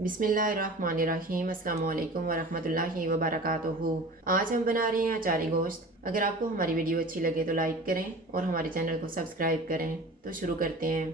बिस्मिल्लाहिर्रहमानिर्रहीम अस्सलाम वालेकुम वरहमतुल्लाहि वबरकातुहू। आज हम बना रहे हैं अचारी गोश्त। अगर आपको हमारी वीडियो अच्छी लगे तो लाइक करें और हमारे चैनल को सब्सक्राइब करें। तो शुरू करते हैं।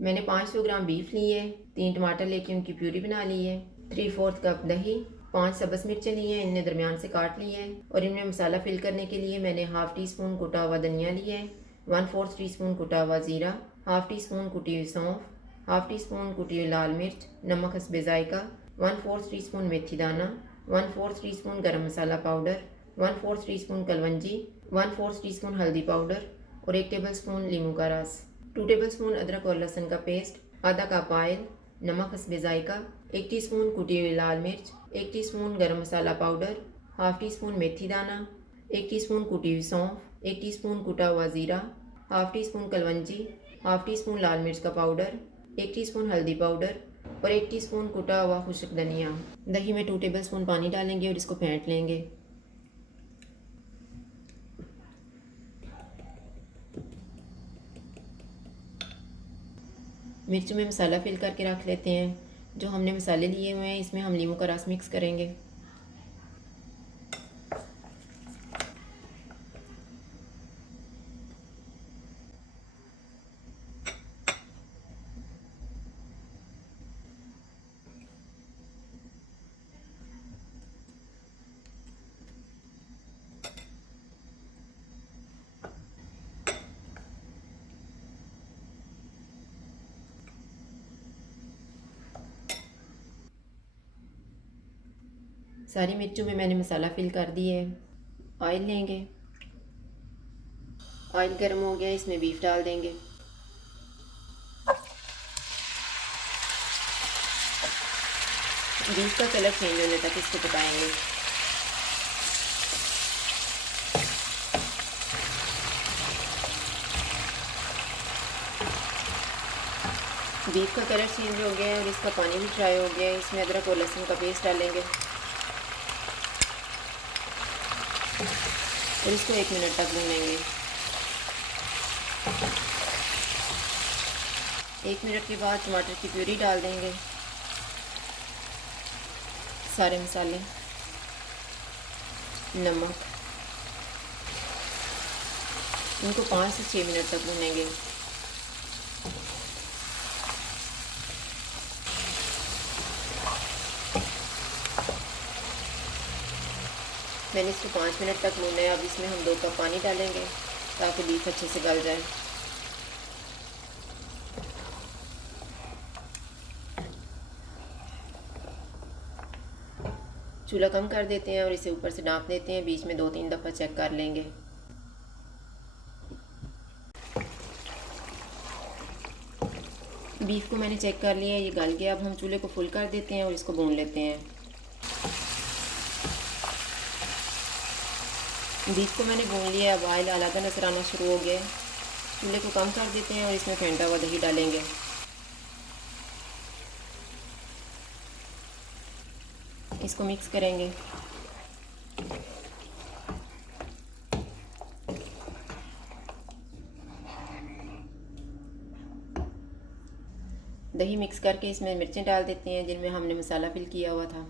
मैंने 500 ग्राम बीफ ली है, 3 टमाटर लेके उनकी प्यूरी बना ली है, 3/4 कप दही, 5 सब्ज़ मिर्चें ली हैं, इन्हें दरमियान से काट ली है और इनमें मसाला फिल करने के लिए मैंने हाफ़ टी स्पून कुटा हुआ धनिया लिया है, 1/4 टी स्पून कुटा हुआ ज़ीरा, हाफ़ टी स्पून कुटी हुई सौंफ, हाफ़ टी स्पून कुटी हुई लाल मिर्च, नमक हस्बे ज़ायका, 1/4 टी स्पून मेथी दाना, 1/4 teaspoon garam masala powder, 1/4 teaspoon कलवंजी, 1/4 टी स्पून हल्दी पाउडर और 1 टेबल स्पून लीमू का रस, 2 टेबल स्पून अदरक और लहसुन का पेस्ट, आधा कप ऑयल, नमक हस्बे ज़ायका, 1 टी स्पून कुटी हुई लाल मिर्च, 1 tea spoon garam masala powder, half tea spoon मेथी दाना, 1 टी स्पून कुटी हुई सौंफ, 1 टी स्पून कुटा हुआ ज़ीरा, हाफ़ टी स्पून कलवंजी, हाफ़ टी स्पून लाल मिर्च का पाउडर, 1 टीस्पून हल्दी पाउडर और 1 टीस्पून कुटा हुआ खुश्क धनिया। दही में 2 टेबल स्पून पानी डालेंगे और इसको फेंट लेंगे। मिर्च में मसाला फिल करके रख लेते हैं। जो हमने मसाले लिए हुए हैं इसमें हम लीमू का रस मिक्स करेंगे। सारी मिर्चों में मैंने मसाला फिल कर दिया है। ऑयल लेंगे, ऑयल गर्म हो गया, इसमें बीफ डाल देंगे। बीफ का कलर चेंज होने तक इसको पकाएंगे। बीफ का कलर चेंज हो गया है और इसका पानी भी ड्राई हो गया है। इसमें अदरक और लहसुन का पेस्ट डालेंगे और इसको 1 मिनट तक भूनेंगे। 1 मिनट के बाद टमाटर की प्यूरी डाल देंगे, सारे मसाले, नमक, इनको 5 से 6 मिनट तक भूनेंगे। मैंने इसको 5 मिनट तक भूना है। अब इसमें हम 2 कप पानी डालेंगे ताकि बीफ अच्छे से गल जाए। चूल्हा कम कर देते हैं और इसे ऊपर से ढाँप देते हैं। बीच में 2-3 दफ़ा चेक कर लेंगे। बीफ को मैंने चेक कर लिया है, ये गल गया। अब हम चूल्हे को फुल कर देते हैं और इसको भून लेते हैं। बीफ को मैंने भून लिया, अब ऑयल अलग नज़र आना शुरू हो गया। चूल्हे को कम कर देते हैं और इसमें फेंटा हुआ दही डालेंगे। इसको मिक्स करेंगे। दही मिक्स करके इसमें मिर्चें डाल देते हैं जिनमें हमने मसाला फिल किया हुआ था।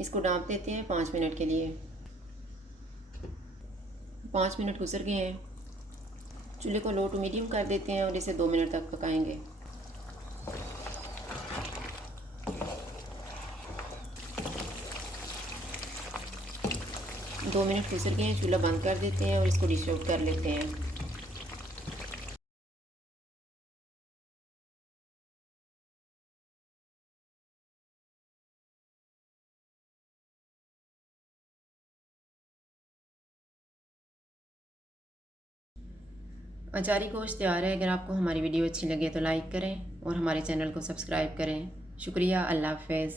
इसको ढाँप देते हैं 5 मिनट के लिए। 5 मिनट गुजर गए हैं। चूल्हे को लो टू मीडियम कर देते हैं और इसे 2 मिनट तक पकाएंगे। 2 मिनट गुजर गए हैं। चूल्हा बंद कर देते हैं और इसको डिश आउट कर लेते हैं। अचारी गोश्त तैयार है। अगर आपको हमारी वीडियो अच्छी लगे तो लाइक करें और हमारे चैनल को सब्सक्राइब करें। शुक्रिया। अल्लाह हाफ़िज़।